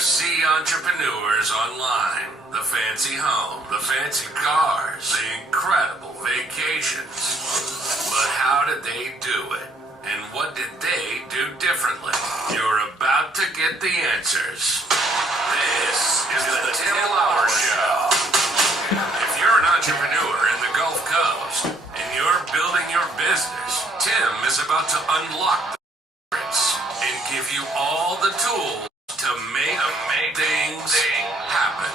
see entrepreneurs online, the fancy home, the fancy cars, the incredible vacations. But how did they do it? And what did they do differently? You're about to get the answers. This is the Tim Lauer Show. If you're an entrepreneur in the Gulf Coast and you're building your business, Tim is about to unlock the secrets and give you all the tools to make things happen.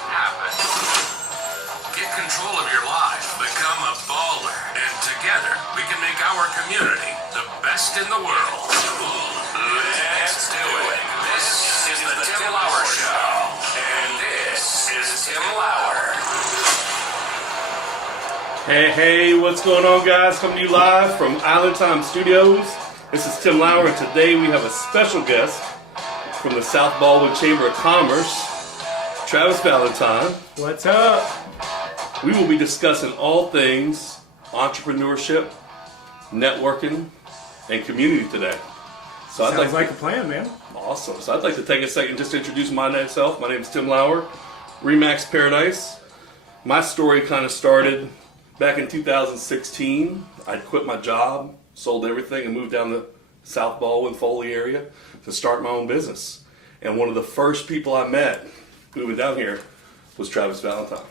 Get control of your life, become a baller, and together we can make our community the best in the world. Let's do it. This is the Tim Lauer Show, and this is Tim Lauer. Hey, what's going on, guys? Coming to you live from Island Time Studios. This is Tim Lauer, and today we have a special guest from the South Baldwin Chamber of Commerce, Travis Valentine. What's up? We will be discussing all things entrepreneurship, networking, and community today. So Sounds like a plan, man. Awesome. So I'd like to take a second just to introduce myself. My name is Tim Lauer, Remax Paradise. My story kind of started back in 2016. I'd quit my job, sold everything, and moved down to South Baldwin, Foley area to start my own business. And one of the first people I met moving down here was Travis Valentine.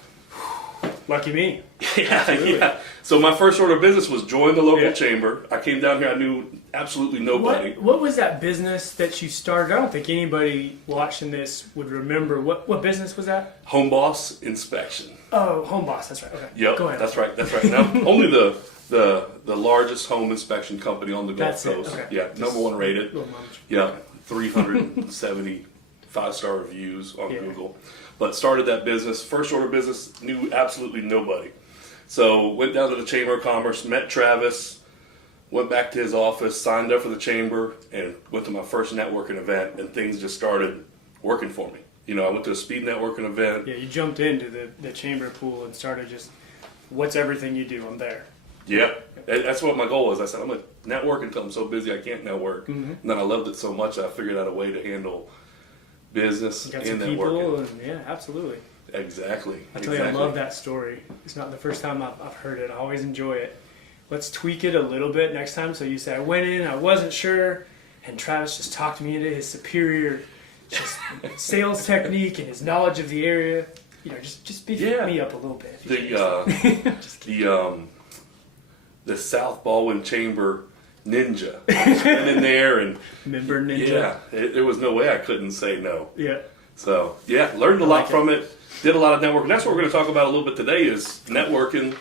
Lucky me. Yeah. So my first order of business was join the local chamber. I came down here, I knew absolutely nobody. What was that business that you started? I don't think anybody watching this would remember. What business was that? Home Boss Inspection. Oh, Home Boss. That's right. Okay. Yep. Go ahead. That's right. Now, only the largest home inspection company on the Gulf Coast. Okay. Yeah, number one rated. Little munch. Yeah, 370 5-star reviews on Google. But started that business, first order business, knew absolutely nobody. So went down to the Chamber of Commerce, met Travis, went back to his office, signed up for the chamber, and went to my first networking event, and things just started working for me. You know, I went to a speed networking event. Yeah, you jumped into the chamber pool and started just, what's everything you do? I'm there. Yeah, that's what my goal was. I said, I'm going to network until I'm so busy I can't network. Mm-hmm. And then I loved it so much I figured out a way to handle business and networking. And yeah, absolutely. Exactly. I tell you, I love that story. It's not the first time I've heard it. I always enjoy it. Let's tweak it a little bit next time. So you say, I went in, I wasn't sure, and Travis just talked me into his superior sales technique and his knowledge of the area. You know, just beef me up a little bit. The South Baldwin Chamber Ninja. I just went in there and member ninja. Yeah, there was no way I couldn't say no. Yeah. So learned a lot from it. Did a lot of networking. That's what we're going to talk about a little bit today is networking,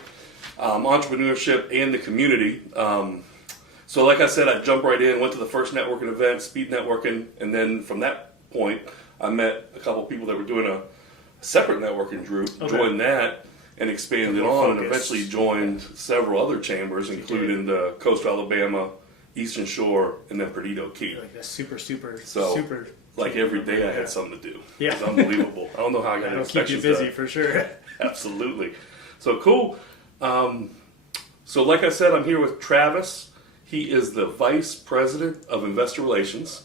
entrepreneurship, and the community. So like I said, I jumped right in, went to the first networking event, speed networking, and then from that point, I met a couple of people that were doing a separate networking group, joined that, and expanded on, and eventually joined several other chambers, including the Coastal Alabama, Eastern Shore, and then Perdido Key. Like that's super. Like every day I had something to do. Yeah. It's unbelievable. I don't know how I got That'll keep you busy for sure. Absolutely. So cool. So like I said, I'm here with Travis. He is the Vice President of Investor Relations.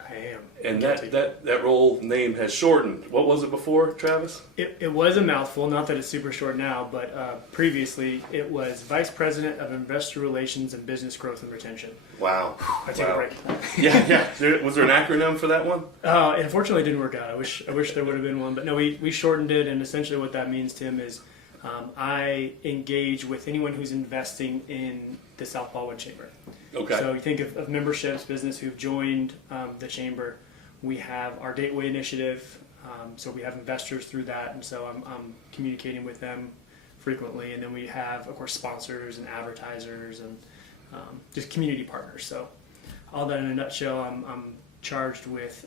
I am. And that role name has shortened. What was it before, Travis? It was a mouthful, not that it's super short now, but previously it was Vice President of Investor Relations and Business Growth and Retention. Wow. I take a break. Yeah. Was there an acronym for that one? It unfortunately didn't work out. I wish there would have been one, but no, we shortened it, and essentially what that means, Tim, is I engage with anyone who's investing in the South Baldwin Chamber. Okay. So you think of memberships, business who've joined the chamber. We have our Gateway Initiative, so we have investors through that, and so I'm communicating with them frequently. And then we have, of course, sponsors and advertisers and just community partners. So all that in a nutshell, I'm charged with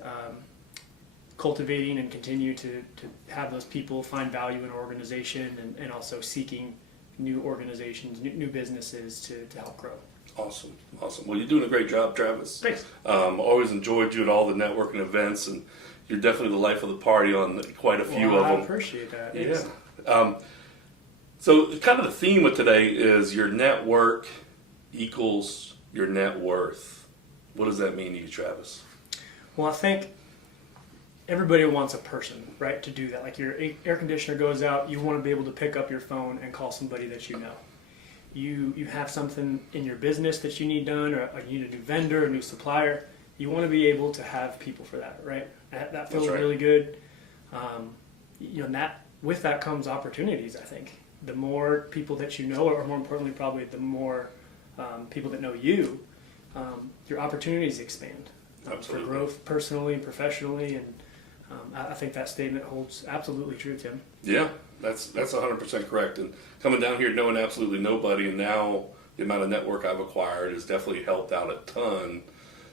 cultivating and continue to have those people find value in our organization and also seeking new organizations, new businesses to help grow. Awesome. Well, you're doing a great job, Travis. Thanks. Always enjoyed you at all the networking events, and you're definitely the life of the party on quite a few of them. I appreciate that. Yeah. So kind of the theme of today is your network equals your net worth. What does that mean to you, Travis? Well, I think everybody wants a person, right, to do that. Like your air conditioner goes out, you want to be able to pick up your phone and call somebody that you know. You have something in your business that you need done, or you need a new vendor, a new supplier. You want to be able to have people for that, right? That feels right. really good. And that with that comes opportunities. I think the more people that you know, or more importantly, probably the more people that know you, your opportunities expand for Absolutely. growth personally and professionally. And I think that statement holds absolutely true, Tim. Yeah, that's 100% correct. And coming down here knowing absolutely nobody, and now the amount of network I've acquired has definitely helped out a ton.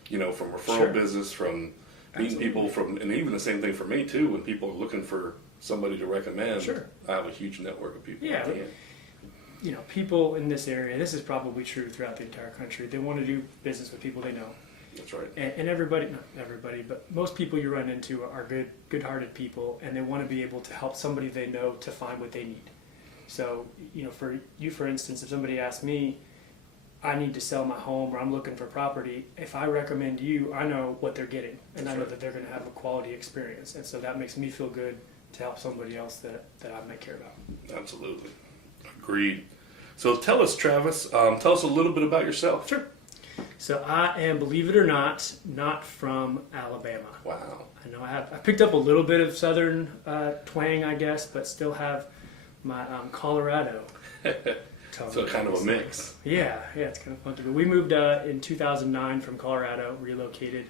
From referral Sure. business, from meeting people, and even the same thing for me too. When people are looking for somebody to recommend, Sure. I have a huge network of people. Yeah. People in this area, this is probably true throughout the entire country. They want to do business with people they know. That's right. And everybody, not everybody, but most people you run into are good-hearted people, and they want to be able to help somebody they know to find what they need. So, for you, for instance, if somebody asks me, I need to sell my home or I'm looking for property, if I recommend you, I know what they're getting, and I know that they're going to have a quality experience. And so that makes me feel good to help somebody else that I might care about. Absolutely. Agreed. So tell us, Travis, tell us a little bit about yourself. Sure. So I am, believe it or not from Alabama. Wow. I know I picked up a little bit of southern twang, I guess, but still have my Colorado tongue. So kind of a mix. Yeah, it's kind of fun to do. We moved in 2009 from Colorado, relocated.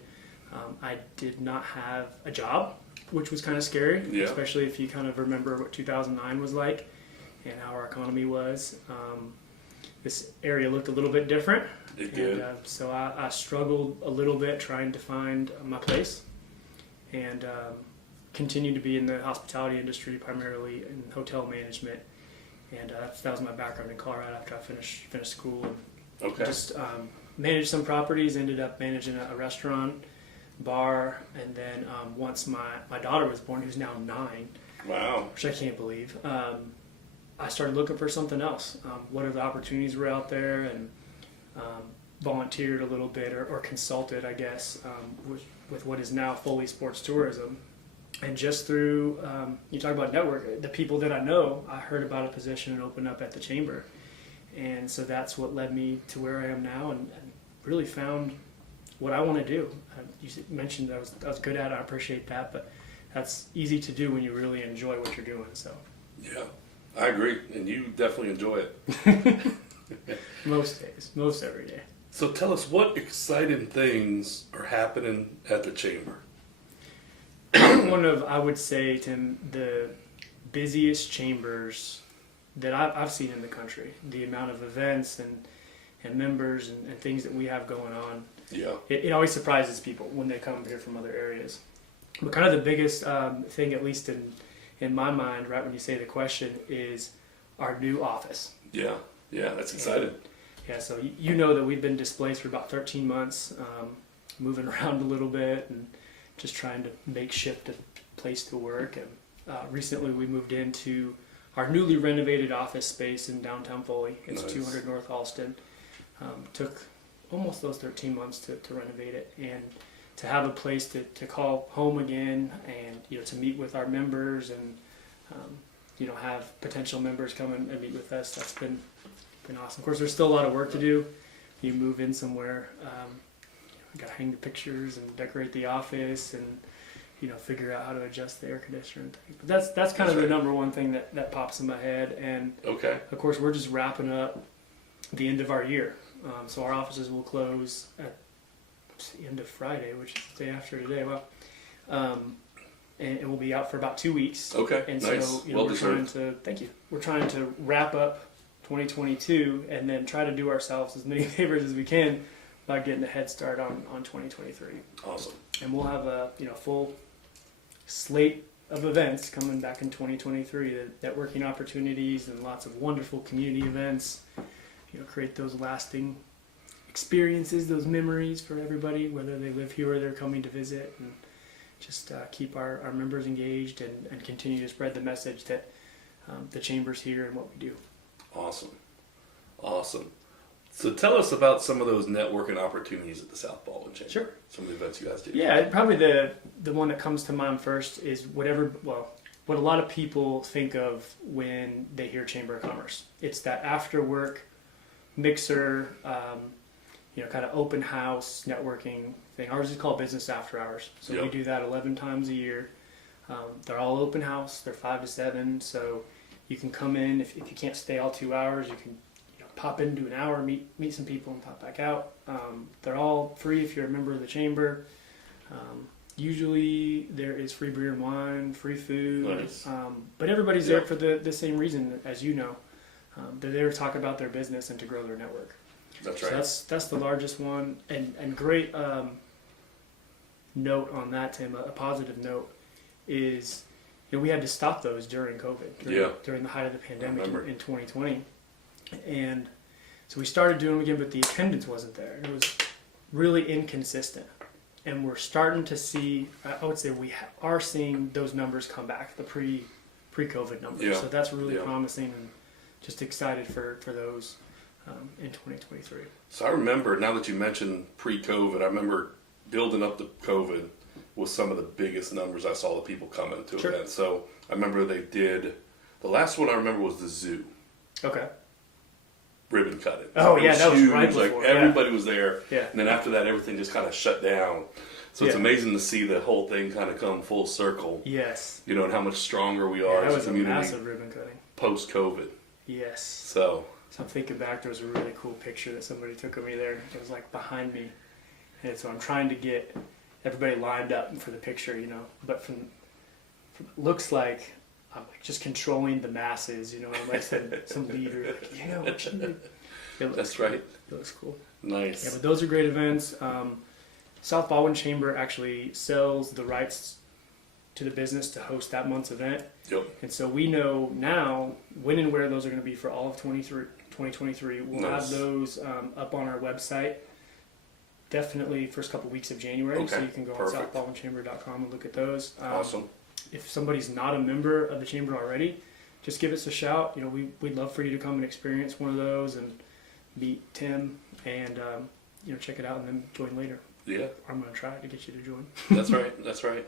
I did not have a job, which was kind of scary, especially if you kind of remember what 2009 was like and how our economy was. This area looked a little bit different. It did. And, so I struggled a little bit trying to find my place, and continued to be in the hospitality industry, primarily in hotel management. And that was my background in Colorado after I finished school. And Okay. just managed some properties, ended up managing a restaurant, bar, and then once my daughter was born, who's now 9, Wow. which I can't believe, I started looking for something else. What other opportunities were out there, and volunteered a little bit, or consulted, I guess, with what is now Foley Sports Tourism. And just through, you talk about network, the people that I know, I heard about a position and opened up at the Chamber. And so that's what led me to where I am now, and really found what I want to do. You mentioned I was good at it, I appreciate that, but that's easy to do when you really enjoy what you're doing. So Yeah, I agree, and you definitely enjoy it. most days, most every day. So tell us, what exciting things are happening at the Chamber? One of, I would say, Tim, the busiest chambers that I've seen in the country. The amount of events and members and things that we have going on. Yeah. It always surprises people when they come here from other areas. But kind of the biggest thing, at least in my mind, right when you say the question, is our new office. Yeah, that's exciting. Yeah, so you know that we've been displaced for about 13 months, moving around a little bit and just trying to make shift a place to work. And recently we moved into our newly renovated office space in downtown Foley. It's Nice. 200 North Alston. Took almost those 13 months to renovate it, and to have a place to call home again, and to meet with our members, and have potential members come and meet with us. That's been awesome. Of course, there's still a lot of work to do. You move in somewhere, got to hang the pictures and decorate the office, and figure out how to adjust the air conditioner and things. But that's kind of the number one thing that pops in my head. And Okay. of course, we're just wrapping up the end of our year. So our offices will close at the end of Friday, which is the day after today. Well, and it will be out for about 2 weeks. Okay. And Nice. so Well we're trying deserved. to, thank you. We're trying to wrap up 2022 and then try to do ourselves as many favors as we can by getting a head start on 2023. Awesome. And we'll have a full slate of events coming back in 2023, the networking opportunities and lots of wonderful community events. Create those lasting experiences, those memories for everybody, whether they live here or they're coming to visit, and just keep our members engaged and continue to spread the message that the Chamber's here and what we do. Awesome. So tell us about some of those networking opportunities at the South Baldwin Chamber. Sure. Some of the events you guys do. Yeah, probably the one that comes to mind first is what a lot of people think of when they hear Chamber of Commerce. It's that after work mixer, kind of open house networking thing. Ours is called Business After Hours. So we do that 11 times a year. They're all open house. They're 5 to 7. So you can come in if you can't stay all 2 hours. You can pop in, do an hour, meet some people, and pop back out. They're all free if you're a member of the chamber. Usually there is free beer and wine, free food, nice. But everybody's there for the same reason, as you know. They're there to talk about their business and to grow their network. That's right. So that's the largest one, and great note on that, Tim. A positive note is we had to stop those during COVID, during the height of the pandemic in 2020. And so we started doing them again, but the attendance wasn't there. It was really inconsistent. And we're starting to see, I would say we are seeing those numbers come back, the pre-COVID numbers. Yeah. So that's really promising, and just excited for those in 2023. So I remember, now that you mentioned pre-COVID, I remember building up to COVID was some of the biggest numbers I saw of people coming to events. So I remember they did, the last one I remember was the zoo. Okay. Ribbon cutting. Oh, yeah, that was huge. right Like before. everybody was there. Yeah. And then after that, everything just kind of shut down. So it's Yeah. amazing to see the whole thing kind of come full circle. Yes. And how much stronger we are That as was a a community massive ribbon cutting. post-COVID. Yes. So I'm thinking back, there was a really cool picture that somebody took of me there. It was like behind me. And so I'm trying to get everybody lined up for the picture, But from looks like I'm like just controlling the masses, I'm like some leader. Like, what you need. that's right. It looks cool. Nice. Yeah, but those are great events. South Baldwin Chamber actually sells the rights to the business to host that month's event. Yep. And so we know now when and where those are going to be for all of 2023. We'll Nice. have those up on our website. Definitely first couple weeks of January. Okay. So you can go on southbaldwinchamber.com and look at those. Awesome. If somebody's not a member of the chamber already, just give us a shout. We'd love for you to come and experience one of those and meet Tim and check it out and then join later. Yeah. I'm going to try to get you to join. That's right. That's right.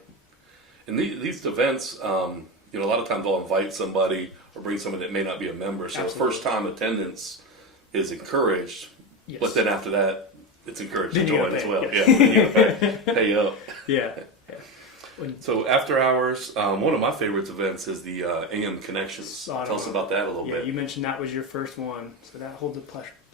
And these events, a lot of times I'll invite somebody or bring somebody that may not be a member. So Absolutely. first time attendance is encouraged, Yes. but then after that, it's encouraged to Then you join gotta as pay, well. yeah. Yeah, you gotta pay up. Yeah. So after hours, one of my favorites events is the AM Connections. Tell Tell us about that a little bit. You mentioned that was your first one, so that holds a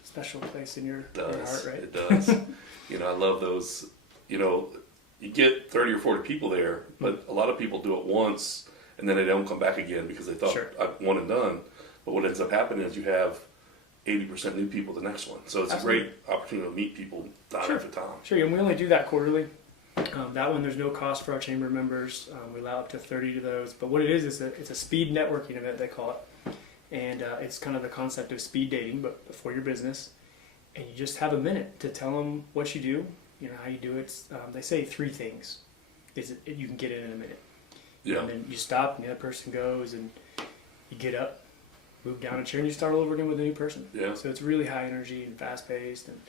special place in your heart, right? It does. I love those. You get 30 or 40 people there, but a lot of people do it once and then they don't come back again because they thought one and done. But what ends up happening is you have 80% new people the next one. So it's Absolutely. a great opportunity to meet people time after time. Sure, and we only do that quarterly. That one, there's no cost for our chamber members. We allow up to 30 to those. But what it is it's a speed networking event, they call it. And it's kind of the concept of speed dating, but for your business. And you just have a minute to tell them what you do, how you do it. They say 3 things you can get in a minute. Yeah. And then you stop, and the other person goes, and you get up, move down a chair, and you start all over again with a new person. Yeah. So it's really high energy and fast paced, and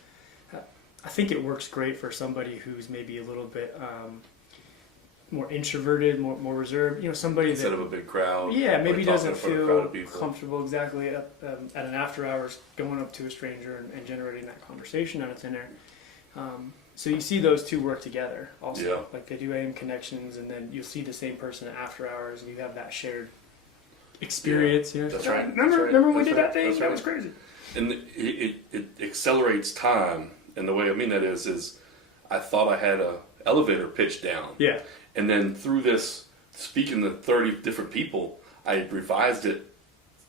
I think it works great for somebody who's maybe a little bit more introverted, more reserved. Somebody Instead that of a big crowd. maybe or talking doesn't in front of a crowd feel of people. comfortable exactly at an after hours going up to a stranger and generating that conversation out of thin air. So you see those two work together also. Yeah. Like they do AM Connections, and then you'll see the same person after hours, and you have that shared experience. Yeah. That's right. Remember when we did that thing? That's That right. was crazy. And it accelerates time. And the way I mean that is I thought I had a elevator pitch down. Yeah. And then through this, speaking to 30 different people, I had revised it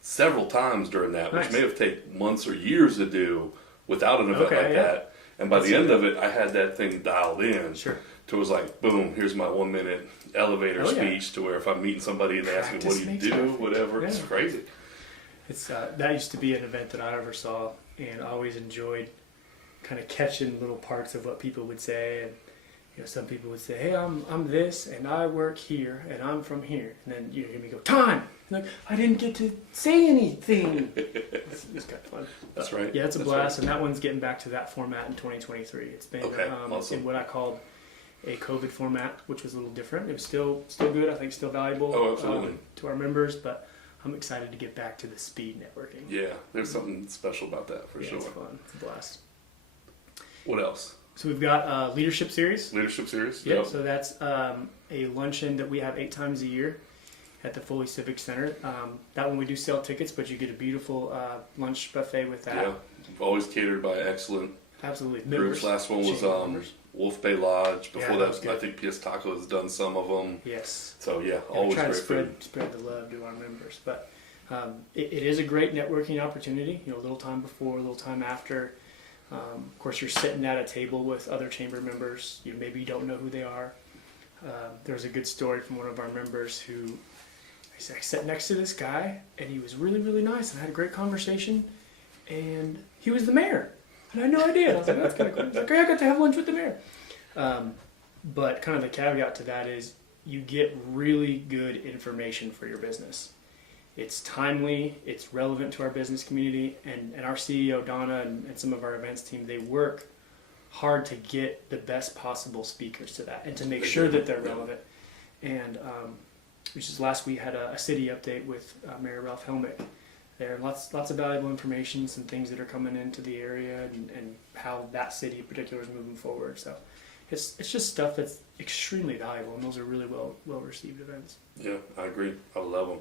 several times during that, which Nice. may have taken months or years to do without an event Okay, like yeah. that. And by That's the end good. of it, I had that thing dialed in. Sure. To it was like, boom, here's my 1 minute elevator Oh, yeah. speech to where if I'm meeting somebody and they ask me, what Practice do you makes do, perfect. whatever, it's Yeah. crazy. It's that used to be an event that I ever saw, and I always enjoyed kind of catching little parts of what people would say. And some people would say, "Hey, I'm this, and I work here, and I'm from here," and then you hear me go, "Time," Like, I didn't get to say anything. It's kind of fun. That's right. Yeah, it's a That's blast, right. and that one's getting back to that format in 2023. It's been Awesome. in what I called a COVID format, which was a little different. It was still good. I think still valuable Absolutely. to our members, but I'm excited to get back to the speed networking. Yeah, there's something special about that for sure. It's fun. It's a blast. What else? So we've got a leadership series. Leadership series? Yep. So that's a luncheon that we have 8 times a year at the Foley Civic Center. That one we do sell tickets, but you get a beautiful lunch buffet with that. Yeah, always catered by excellent Absolutely. groups. Last one was Members. Wolf Bay Lodge. Before Yeah, that was that, I good. think PS Taco has done some of them. Yes. So yeah, Yeah, we always try to great food. spread the love to our members, but it is a great networking opportunity. You know, a little time before, a little time after. Of course, you're sitting at a table with other chamber members. You know, maybe you don't know who they are. There's a good story from one of our members who I sat next to this guy, and he was really, really nice, and I had a great conversation. And he was the mayor, and I had no idea. And I was like, that's kind of cool. He's like, "Hey, I got to have lunch with the mayor." But kind of the caveat to that is you get really good information for your business. It's timely, it's relevant to our business community, and our CEO, Donna, and some of our events team, they work hard to get the best possible speakers to that and to make sure that they're relevant. And which is last week had a city update with Mayor Ralph Helmick. There are lots of valuable information, some things that are coming into the area, and how that city in particular is moving forward. So it's just stuff that's extremely valuable, and those are really well received events. Yeah, I agree. I love them.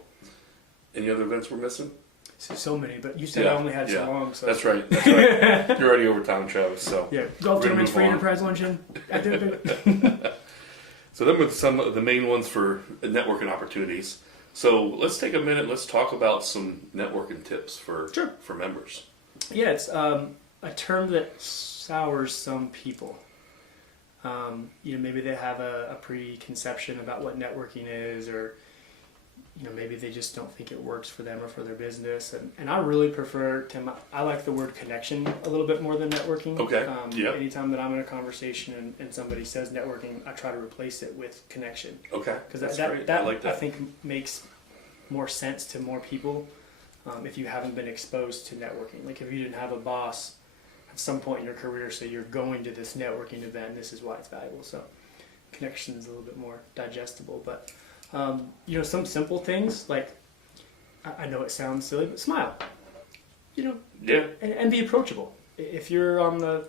Any other events we're missing? So many, but you said I only had so long. So That's right. That's right. You're already over time, Travis. So yeah, golf we're gonna tournaments, move free on. enterprise luncheon. So them are some of the main ones for networking opportunities. So let's take a minute. Let's talk about some networking tips for members. Yeah, it's a term that sours some people. You know, maybe they have a preconception about what networking is, or you know, maybe they just don't think it works for them or for their business. And I really prefer, Tim, I like the word connection a little bit more than networking. Okay. Anytime that I'm in a conversation and somebody says networking, I try to replace it with connection. Okay. Because great. that I like that. I think makes more sense to more people if you haven't been exposed to networking. Like if you didn't have a boss at some point in your career say you're going to this networking event, this is why it's valuable. So connection is a little bit more digestible. But you know, some simple things like, I know it sounds silly, but smile. You know, Yeah. and be approachable. If you're on the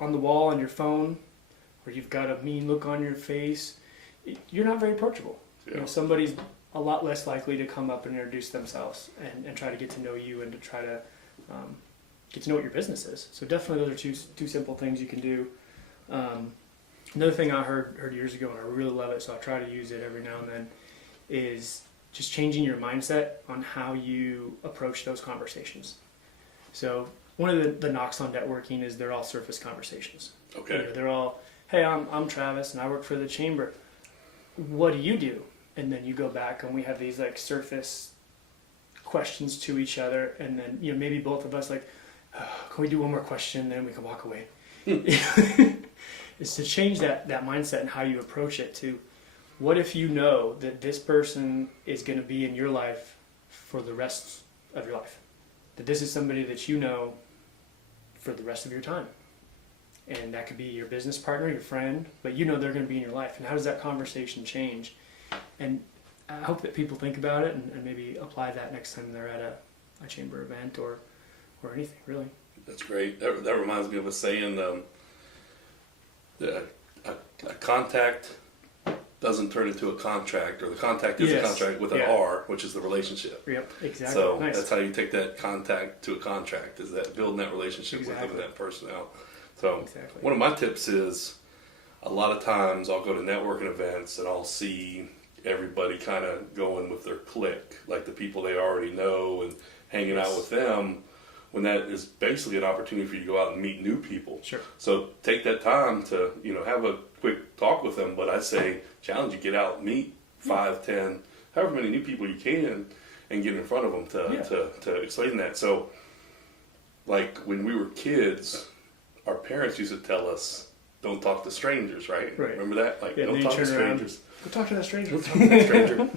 wall on your phone, or you've got a mean look on your face, you're not very approachable. Yeah. You know, somebody's a lot less likely to come up and introduce themselves and try to get to know you and to try to get to know what your business is. So definitely those are two simple things you can do. Another thing I heard years ago, and I really love it, so I try to use it every now and then, is just changing your mindset on how you approach those conversations. So one of the knocks on networking is they're all surface conversations. Okay. You know, they're all, hey, I'm Travis and I work for the chamber. What do you do? And then you go back and we have these like surface questions to each other, and then you know maybe both of us like, can we do one more question, then we can walk away. Is to change that mindset and how you approach it to, what if you know that this person is going to be in your life for the rest of your life? That this is somebody that you know for the rest of your time. And that could be your business partner, your friend, but you know they're going to be in your life. And how does that conversation change? And I hope that people think about it and maybe apply that next time they're at a chamber event or anything, really. That's great. That reminds me of a saying, a contact doesn't turn into a contract, or the contact is a contract with an R, which is the relationship. Yep, exactly. So Nice. that's how you take that contact to a contract, is that building that relationship with that person out. So one of my tips is, a lot of times I'll go to networking events and I'll see everybody kind of going with their clique, like the people they already know and hanging out with them, when that is basically an opportunity for you to go out and meet new people. Sure. So take that time to, you know, have a quick talk with them, but I say challenge you, get out, meet 5, 10, however many new people you can, and get in front of them to explain that. So like when we were kids, our parents used to tell us, don't talk to strangers, right? Right. Remember that? Like, Yeah, don't then you talk to turn around, strangers. Go talk to that stranger. Don't talk to that stranger.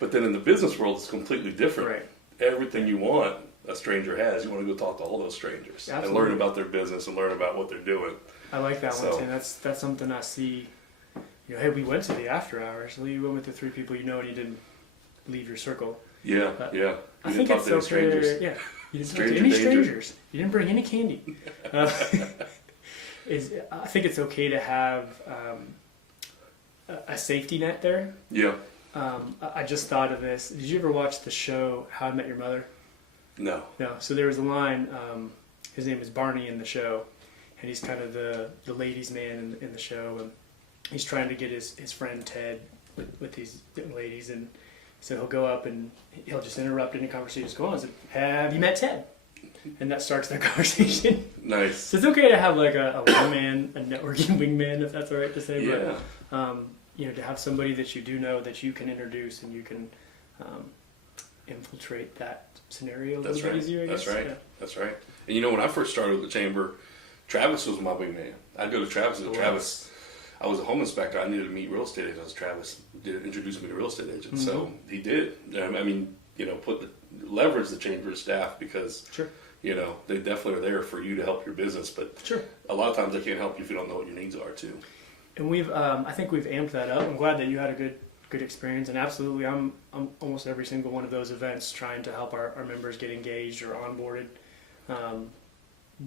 But then in the business world, it's completely different. Right. Everything you want, a stranger has. You want to go talk to all those strangers and Absolutely. learn about their business and learn about what they're doing. I like that So- one, Tim. That's something I see. You know, hey, we went to the after hours. You went with the 3 people you know, and you didn't leave your circle. Yeah, But yeah. I You think didn't it's talk to any okay. strangers. Yeah, you didn't talk Stranger to any danger. strangers. You didn't bring any candy. I think it's okay to have a safety net there. Yeah. I just thought of this. Did you ever watch the show How I Met Your Mother? No. No. So there was a line. His name is Barney in the show, and he's kind of the ladies' man in the show, and he's trying to get his friend Ted with these young ladies, and so he'll go up and he'll just interrupt any conversation that's going on and say, "Have you met Ted?" And that starts their conversation. Nice. So it's okay to have like a wingman, a networking wingman, if that's all right to say. Yeah. But you know, to have somebody that you do know that you can introduce and you can infiltrate that scenario a That's little right. bit easier, I That's guess. right. Yeah. That's right. And you know, when I first started with the chamber, Travis was my big man. I'd go to Travis. And Travis, I was a home inspector. I needed to meet real estate agents. Travis did introduce me to real estate agents. So he did. I mean, you know, leverage the chamber staff because, Sure. you know, they definitely are there for you to help your business. But Sure. a lot of times they can't help you if you don't know what your needs are too. And I think we've amped that up. I'm glad that you had a good experience, and absolutely, I'm almost every single one of those events trying to help our members get engaged or onboarded.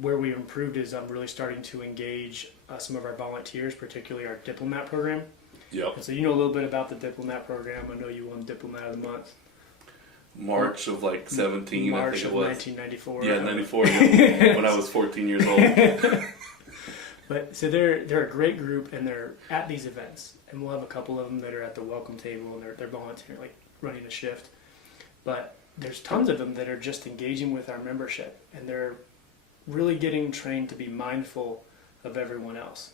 Where we improved is I'm really starting to engage some of our volunteers, particularly our diplomat program. Yep. And so you know a little bit about the diplomat program. I know you won Diplomat of the Month. March of like 17, I March think it of was. 1994. Yeah, 94, yeah, when I was 14 years old. But so they're a great group, and they're at these events, and we'll have a couple of them that are at the welcome table, and they're volunteering, like running a shift. But there's tons of them that are just engaging with our membership, and they're really getting trained to be mindful of everyone else.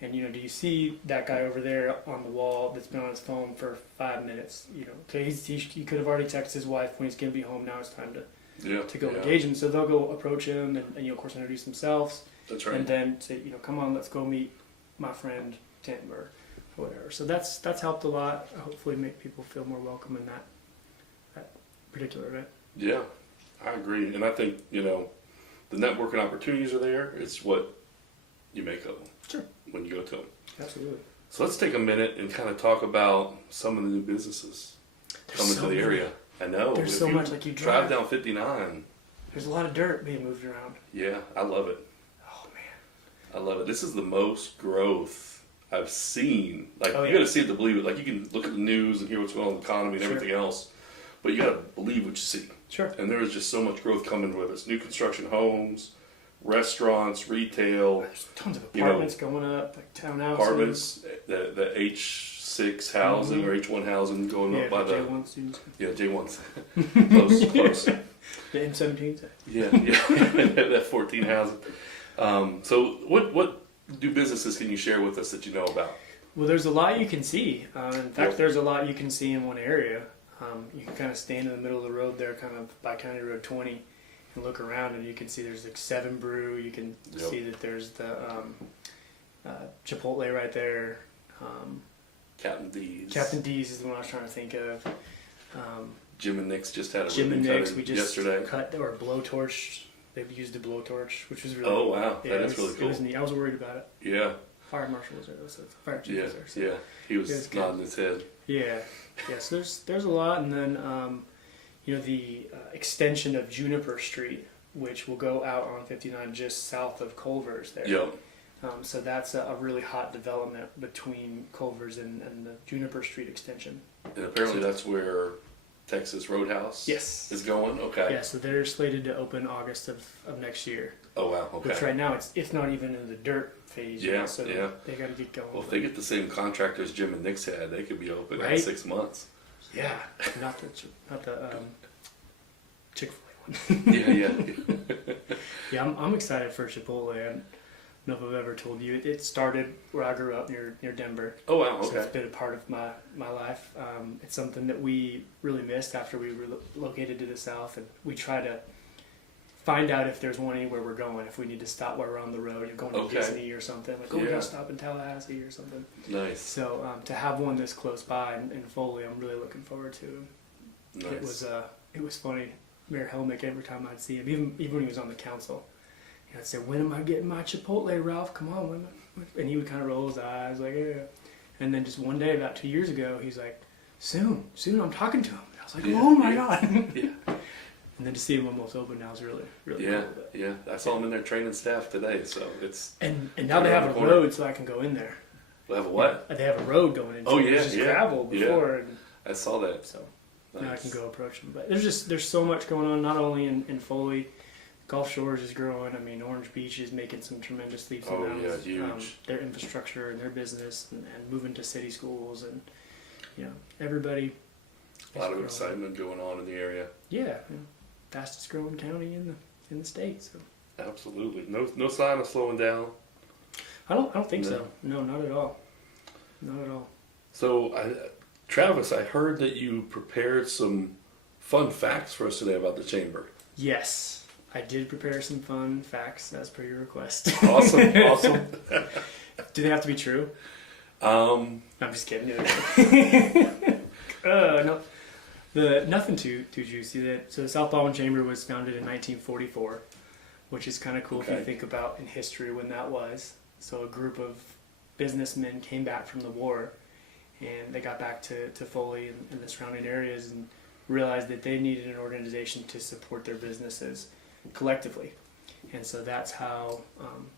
And you know, do you see that guy over there on the wall that's been on his phone for 5 minutes? You know, okay, he could have already texted his wife when he's gonna be home. Now it's time to go engage him. So they'll go approach him and you know, of course, introduce themselves. That's right. And then say, you know, come on, let's go meet my friend Tim or whatever. So that's helped a lot. Hopefully, make people feel more welcome in that particular event. Yeah, I agree. And I think, you know, the networking opportunities are there. It's what you make of them. Sure. When you go to them. Absolutely. So let's take a minute and kind of talk about some of the new businesses coming to the area. I know. There's if so you much, like you drive drive. down 59. There's a lot of dirt being moved around. Yeah, I love it. Oh man. I love it. This is the most growth I've seen. Like, Oh, you yeah. got to see it to believe it. Like, you can look at the news and hear what's going on in the economy and Sure. everything else, but you got to believe what you see. Sure. And there is just so much growth coming, whether it's new construction homes, restaurants, retail, There's tons of You know, apartments going up, like townhouses. apartments, the H6 housing or H1 housing going Yeah, up by the J1 students. yeah J1s. close. The M17s. Yeah, that 14 housing. So what do businesses can you share with us that you know about? Well, there's a lot you can see. In fact, Yep. there's a lot you can see in one area. You can kind of stand in the middle of the road there, kind of by County Road 20, and look around, and you can see there's like 7 Brew. You can Yep. see that there's the Chipotle right there. Captain D's. Captain D's is the one I was trying to think of. Jim and Nick's just had a Jim and ribbon Nick's, cutting we just yesterday. cut or blowtorch. They've used a blowtorch, which was really Oh wow, yeah, that is it really was, cool. It was neat. I was worried about it. Yeah, Fire marshal was there, so the fire chief yeah, was there. So. yeah. He was It was good. nodding his head. Yeah. So there's a lot, and then you know the extension of Juniper Street, which will go out on 59 just south of Culver's there. Yep. So that's a really hot development between Culver's and the Juniper Street extension. And apparently that's where Texas Roadhouse Yes. is going. Okay. Yeah. So they're slated to open August of next year. Oh wow. Okay. Which right now it's not even in the dirt phase Yeah, yet. So yeah. they got to get going. Well, if they get the same contractors Jim and Nick's had, they could be open in Right? 6 months. Yeah. Not the Chick-fil-A one. Yeah. Yeah, I'm excited for Chipotle. I don't know if I've ever told you. It started where I grew up near Denver. Oh wow. So Okay. it's been a part of my life. It's something that we really missed after we relocated to the south, and we try to find out if there's one anywhere we're going. If we need to stop while we're on the road, you're going to Okay. Disney or something. Like, oh, we Yeah. gotta stop in Tallahassee or something. Nice. So to have one this close by in Foley, I'm really looking forward to. Nice. It was funny. Mayor Helmick, every time I'd see him, even when he was on the council, I'd say, "When am I getting my Chipotle, Ralph? Come on, when?" And he would kind of roll his eyes, like, "Yeah." And then just one day, about 2 years ago, he's like, "Soon, I'm talking to him." And I was like, Yeah, "Oh my yeah. God!" Yeah. And then to see him almost open now is really, really Yeah, cool. But, yeah. I saw them in there training staff today, so it's. and now they have a corner. road, so I can go in there. We'll have a what? They have a road going into Oh, it. yeah, It was just yeah, gravel before, and I saw that. so now I Nice. can go approach them. But there's so much going on, not only in Foley. Gulf Shores is growing. I mean, Orange Beach is making some tremendous leaps and Oh, bounds. yeah, huge. Their infrastructure and their business, and moving to city schools, and everybody. A lot of growing. excitement going on in the area. Yeah, fastest growing county in the state. So Absolutely. No sign of slowing down. I don't think No. so. No, not at all. Not at all. So, Travis, I heard that you prepared some fun facts for us today about the chamber. Yes, I did prepare some fun facts as per your request. Awesome, awesome. Do they have to be true? Um, I'm just kidding. No, nothing too juicy. So the South Baldwin Chamber was founded in 1944, which is kind of cool if Okay. you think about in history when that was. So a group of businessmen came back from the war, and they got back to Foley and the surrounding areas and realized that they needed an organization to support their businesses collectively. And so that's how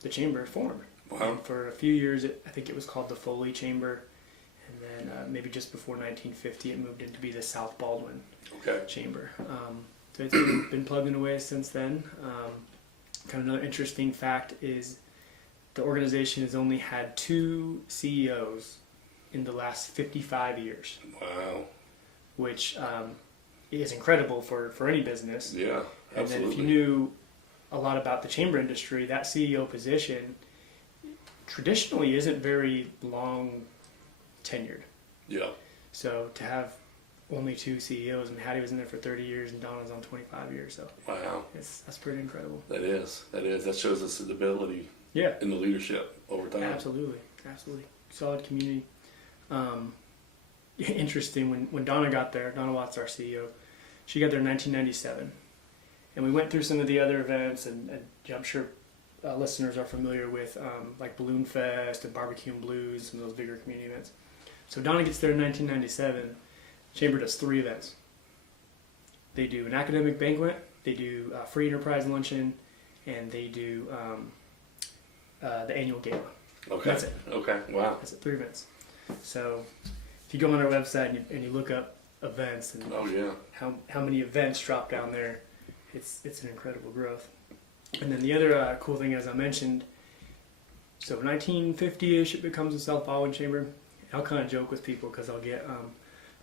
the chamber formed. Wow. And for a few years, I think it was called the Foley Chamber. And then maybe just before 1950, it moved into be the South Baldwin okay. Chamber. So it's been plugging away since then. Kind of another interesting fact is the organization has only had 2 CEOs in the last 55 years, Wow. which is incredible for any business. Yeah, And absolutely. then if you knew a lot about the chamber industry, that CEO position traditionally isn't very long tenured. Yeah. So to have only 2 CEOs, and Hattie was in there for 30 years and Donna's on 25 years, so Wow. that's pretty incredible. That is. That shows us stability Yeah, in the leadership over time. absolutely. Solid community. Interesting, when Donna got there, Donna Watts, our CEO, she got there in 1997. And we went through some of the other events, and I'm sure listeners are familiar with like Balloon Fest and Barbecue and Blues, some of those bigger community events. So Donna gets there in 1997. Chamber does 3 events. They do an academic banquet, they do a free enterprise luncheon, and they do the annual gala. Okay. That's it. Okay. Wow. That's it, 3 events. So if you go on our website and you look up events and Oh yeah. how many events drop down there, it's an incredible growth. And then the other cool thing, as I mentioned, so 1950-ish it becomes the South Baldwin Chamber. I'll kind of joke with people because I'll get,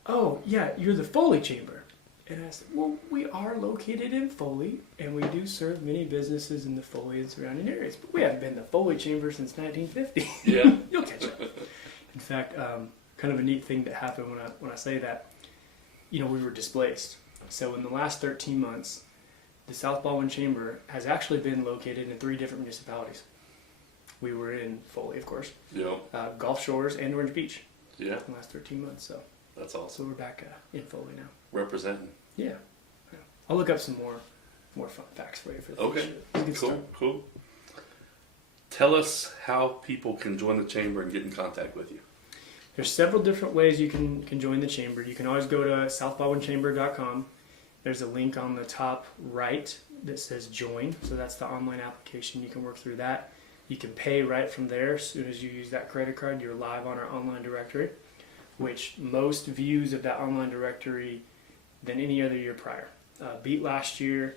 "Oh yeah, you're the Foley Chamber," and I said, "Well, we are located in Foley, and we do serve many businesses in the Foley and surrounding areas, but we haven't been the Foley Chamber since 1950." Yeah. You'll catch up. In fact, kind of a neat thing that happened when I say that, we were displaced. So in the last 13 months, the South Baldwin Chamber has actually been located in 3 different municipalities. We were in Foley, of course, Yeah. Gulf Shores, and Orange Beach Yeah. in the last 13 months. So That's awesome. we're back in Foley now. Representing. Yeah. I'll look up some more fun facts for you for the Okay. future. It's a good Cool. start. Cool. Tell us how people can join the chamber and get in contact with you. There's several different ways you can join the chamber. You can always go to southbaldwinchamber.com. There's a link on the top right that says join. So that's the online application. You can work through that. You can pay right from there. As soon as you use that credit card, you're live on our online directory, which most views of that online directory than any other year prior. Beat last year,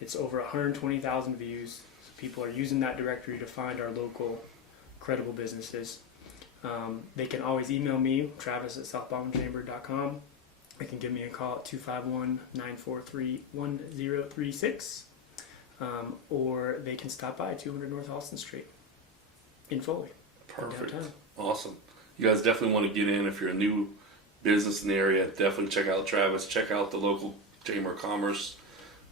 it's over 120,000 views. So people are using that directory to find our local credible businesses. They can always email me, travis@southbaldwinchamber.com. They can give me a call at 251-943-1036. Or they can stop by 200 North Austin Street in Foley. Perfect. Downtown. Awesome. You guys definitely want to get in. If you're a new business in the area, definitely check out Travis. Check out the local Chamber of Commerce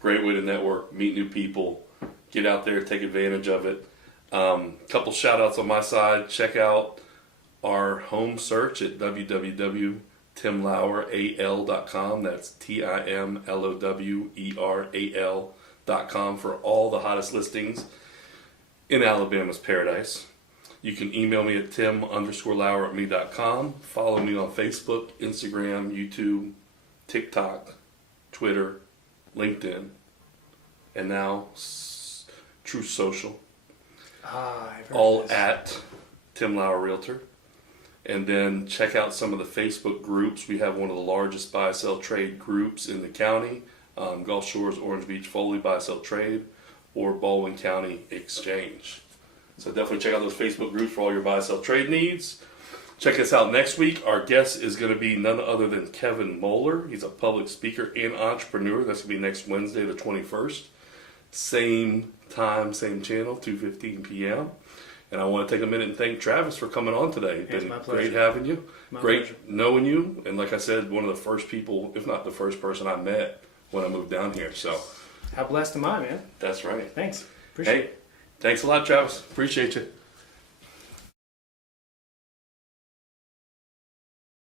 Great way to network, meet new people, get out there, take advantage of it. Couple shout outs on my side. Check out our home search at www.timloweral.com. That's TIMLOWERAL.com for all the hottest listings in Alabama's paradise. You can email me at tim_lauer@me.com. Follow me on Facebook, Instagram, YouTube, TikTok, Twitter, LinkedIn, and now True Social. All at Tim Lauer Realtor. And then check out some of the Facebook groups. We have one of the largest buy-sell trade groups in the county. Gulf Shores, Orange Beach, Foley Buy-Sell Trade, or Baldwin County Exchange. So definitely check out those Facebook groups for all your buy-sell trade needs. Check us out next week. Our guest is going to be none other than Kevin Moeller. He's a public speaker and entrepreneur. That's going to be next Wednesday, the 21st. Same time, same channel, 2:15 p.m. And I want to take a minute and thank Travis for coming on today. It's been great having you. Great knowing you. And like I said, one of the first people, if not the first person I met when I moved down here. So how blessed am I, man? That's right. Thanks. Appreciate it. Thanks a lot, Travis. Appreciate you.